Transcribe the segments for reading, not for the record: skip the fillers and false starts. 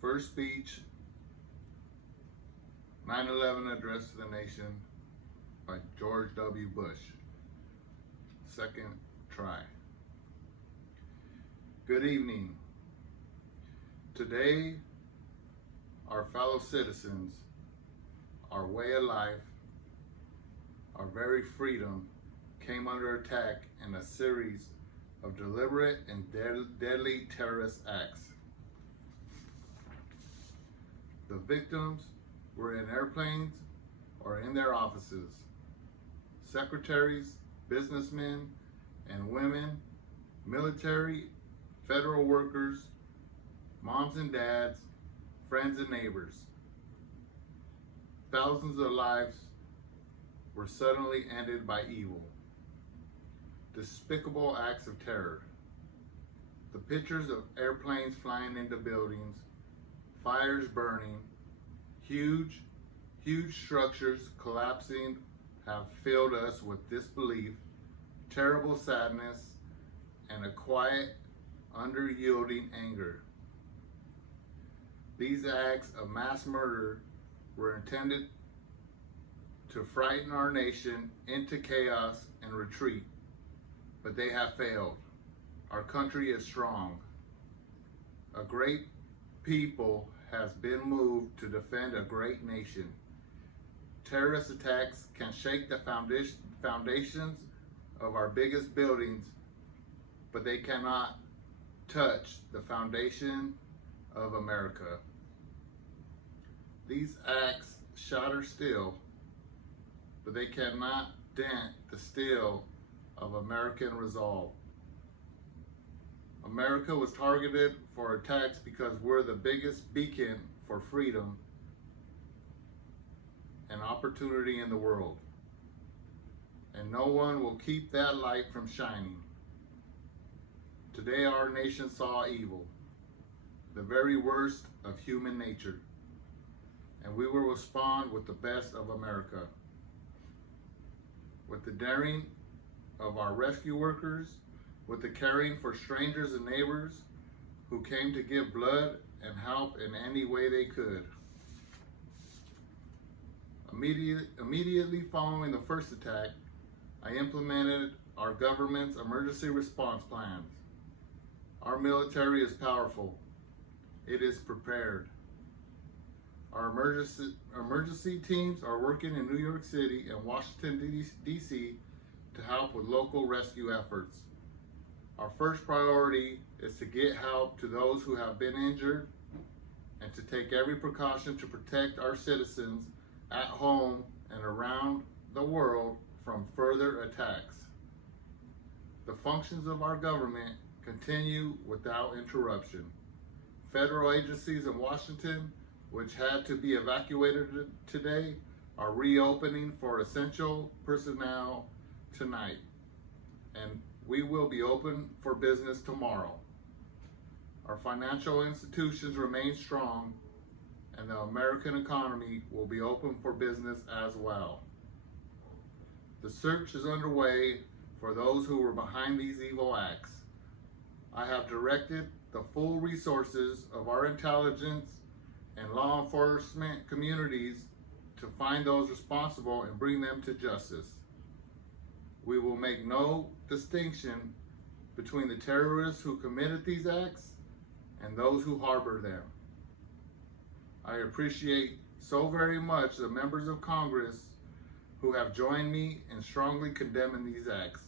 First speech, 9/11 address to the nation by George W. Bush. Second try. Good evening. Today, our fellow citizens, our way of life, our very freedom came under attack in a series of deliberate and deadly terrorist acts. The victims were in airplanes or in their offices. Secretaries, businessmen and women, military, federal workers, moms and dads, friends and neighbors. Thousands of lives were suddenly ended by evil. Despicable acts of terror. The pictures of airplanes flying into buildings, fires burning, huge structures collapsing have filled us with disbelief, terrible sadness, and a quiet, under-yielding anger. These acts of mass murder were intended to frighten our nation into chaos and retreat, but they have failed. Our country is strong. A great people has been moved to defend a great nation. Terrorist attacks can shake the foundations of our biggest buildings, but they cannot touch the foundation of America. These acts shatter steel, but they cannot dent the steel of American resolve. America was targeted for attacks because we're the biggest beacon for freedom and opportunity in the world. And no one will keep that light from shining. Today our nation saw evil, the very worst of human nature, and we will respond with the best of America. With the daring of our rescue workers, with the caring for strangers and neighbors who came to give blood and help in any way they could. Immediately following the first attack, I implemented our government's emergency response plans. Our military is powerful. It is prepared. Our emergency teams are working in New York City and Washington, D.C. to help with local rescue efforts. Our first priority is to get help to those who have been injured and to take every precaution to protect our citizens at home and around the world from further attacks. The functions of our government continue without interruption. Federal agencies in Washington, which had to be evacuated today, are reopening for essential personnel tonight, and we will be open for business tomorrow. Our financial institutions remain strong, and the American economy will be open for business as well. The search is underway for those who were behind these evil acts. I have directed the full resources of our intelligence and law enforcement communities to find those responsible and bring them to justice. We will make no distinction between the terrorists who committed these acts and those who harbor them. I appreciate so very much the members of Congress who have joined me in strongly condemning these acts.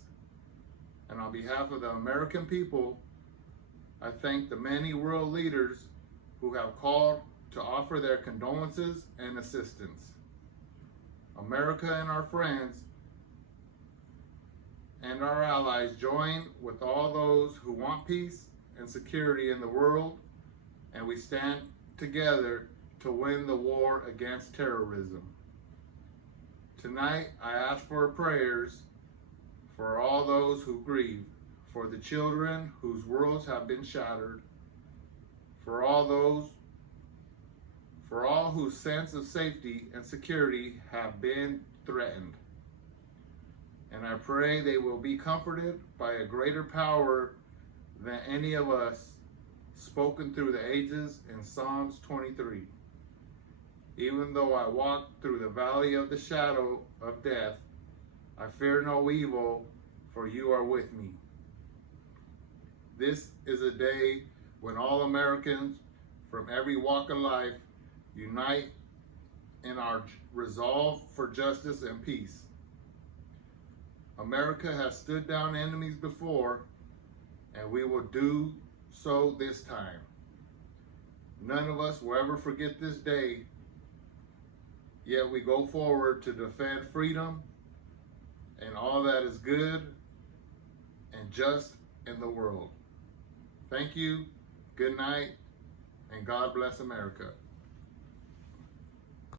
And on behalf of the American people, I thank the many world leaders who have called to offer their condolences and assistance. America and our friends and our allies join with all those who want peace and security in the world, and we stand together to win the war against terrorism. Tonight, I ask for prayers for all those who grieve, for the children whose worlds have been shattered, for all whose sense of safety and security have been threatened. And I pray they will be comforted by a greater power than any of us spoken through the ages in Psalms 23. Even though I walk through the valley of the shadow of death, I fear no evil, for you are with me. This is a day when all Americans from every walk of life unite in our resolve for justice and peace. America has stood down enemies before, and we will do so this time. None of us will ever forget this day, yet we go forward to defend freedom and all that is good and just in the world. Thank you, good night, and God bless America.